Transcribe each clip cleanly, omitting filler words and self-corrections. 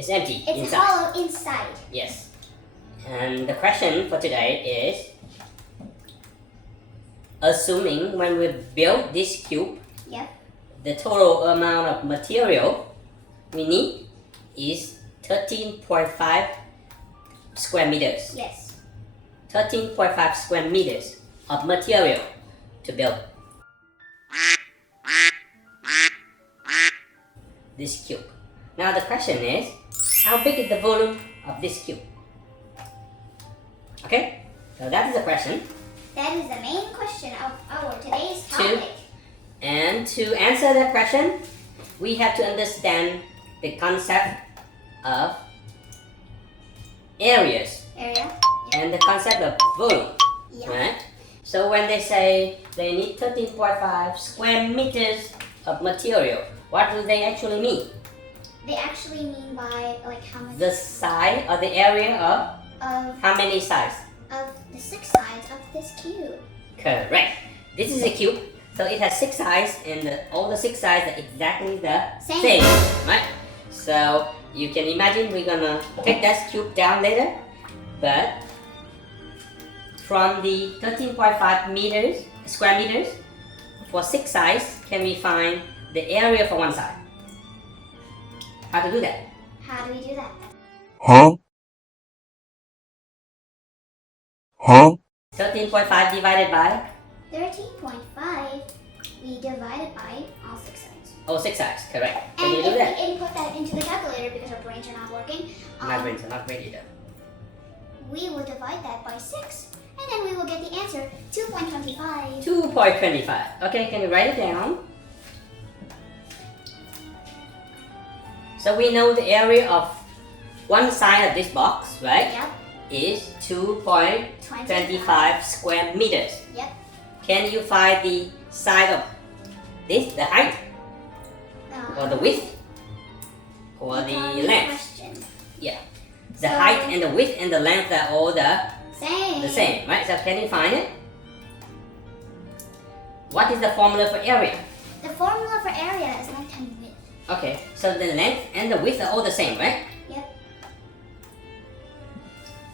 It's empty It's inside. hollow inside. Yes. And the question for today is, assuming when we build this cube, Yep. the total amount of material we need is 13.5 square meters. Yes. 13.5 square meters of material to build this cube. Now the question is, how big is the volume of this cube? Okay, so that is the question. That is the main question of our today's topic. And to answer that question, we have to understand the concept of areas Area. and the concept of volume, Yeah. right? So when they say they need 13.5 square meters of material, what do they actually mean? They actually mean by like how much The side or the area of of how many sides? the 6 sides of this cube. Correct. This is a cube, so it has 6 sides, and all the 6 sides are exactly the Same. right? So you can imagine we're gonna take that cube down later, but from the 13.5 meters square meters for 6 sides, can we find the area for one side? How to do that? How do we do that? Huh? Huh? 13.5 divided by 13.5 we divided by all 6 sides. all 6 sides, correct. Can And you do if that? we input that into the calculator because our brains are not working, My brains are not ready though. we will divide that by 6 and then we will get the answer 2.25. 2.25. Okay, can you write it down? So we know the area of one side of this box, right, Yep. is 2.25 square meters. Yep. Can you find the side of this, the height, or the width, or the Good length? question. Yeah. The So- height and the width and the length are all the Same. same, right? So can you find it? What is the formula for area? The formula for area is length times width. Okay, so the length and the width are all the same, right? Yep.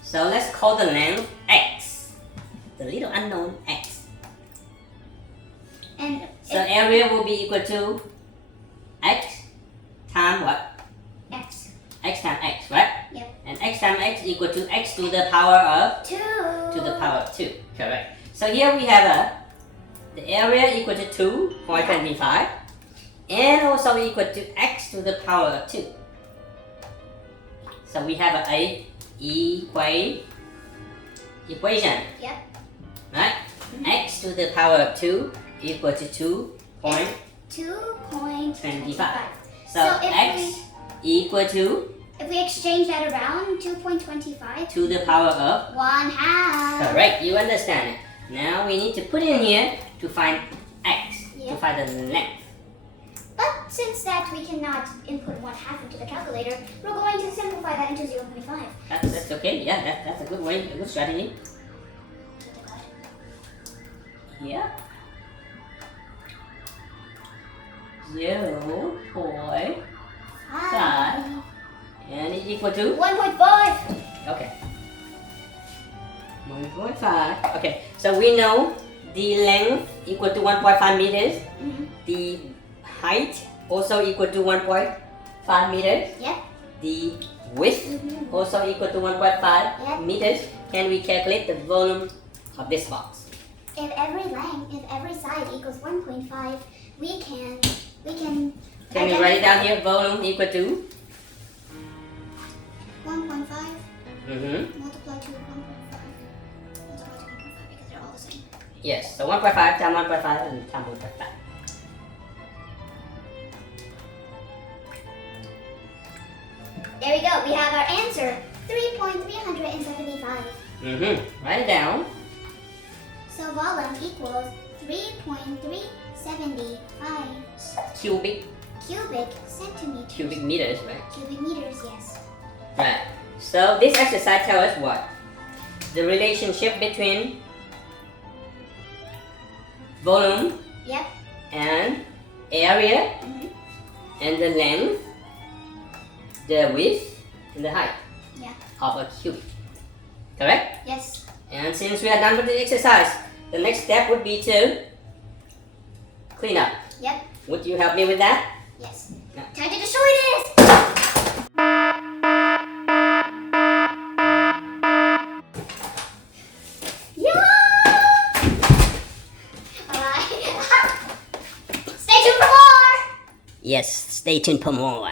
So let's call the length x, the little unknown x. And So area will be equal to x times what? x. X times x, right? Yep. And x times x equal to x to the power of 2. to the power of 2, correct. So here we have the area equal to 2.25 and also equal to x to the power of 2. So we have a equation, Yep. right? X to the power of 2 equal to 2.25. 2.25. So So if x equal to If we exchange that around, 2.25 to the power of 1/2. correct. You understand it. Now we need to put in here to find x, to Yep. find the length. But since that we cannot input 1/2 into the calculator, we're going to simplify that into 0.5. That's okay. Yeah, that's a good way, a good strategy. Yeah. 0.5 and it's equal to 1.5. okay. 1.5. Okay, so we know the length equal to 1.5 meters. The height also equal to 1.5 meters. Yep. The width also equal to 1.5 Yep. meters. Can we calculate the volume of this box? If every side equals 1.5, we can Can we write it down here? Volume equal to 1.5 mm-hmm. multiply to 1.5 multiply to 1.5 because they're all the same. Yes, so 1.5 times 1.5 and times 1.5. There we go. We have our answer, 3.375. Mm-hmm. Write it down. So volume equals 3.375 Cubic cubic centimeters. cubic meters, right? Cubic meters, yes. Right. So this exercise tells us what? The relationship between volume Yep. and area and the length, the width in the height Yeah. of a cube. Correct? Yes. And since we are done with the exercise, the next step would be to clean up. Yep. Would you help me with that? Yes. Yeah. Time to destroy this! Yeah! Alright. Stay tuned for more! Yes, stay tuned for more.